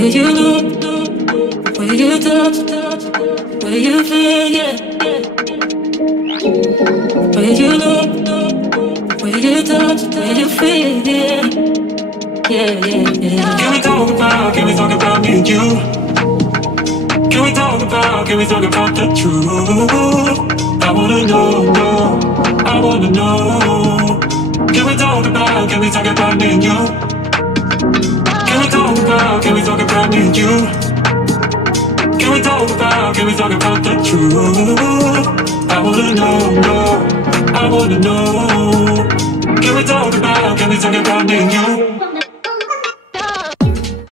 Where you look, where you touch, where you feel, yeah. Where you look, where you touch, where you feel, yeah. Yeah, yeah, yeah. Can we talk about me and you? Can we talk about the truth? I wanna know, I wanna know. Can we talk about me and you? Can we talk about me and you? Can we talk about the truth? I wanna know, I wanna know. Can we talk about me and you?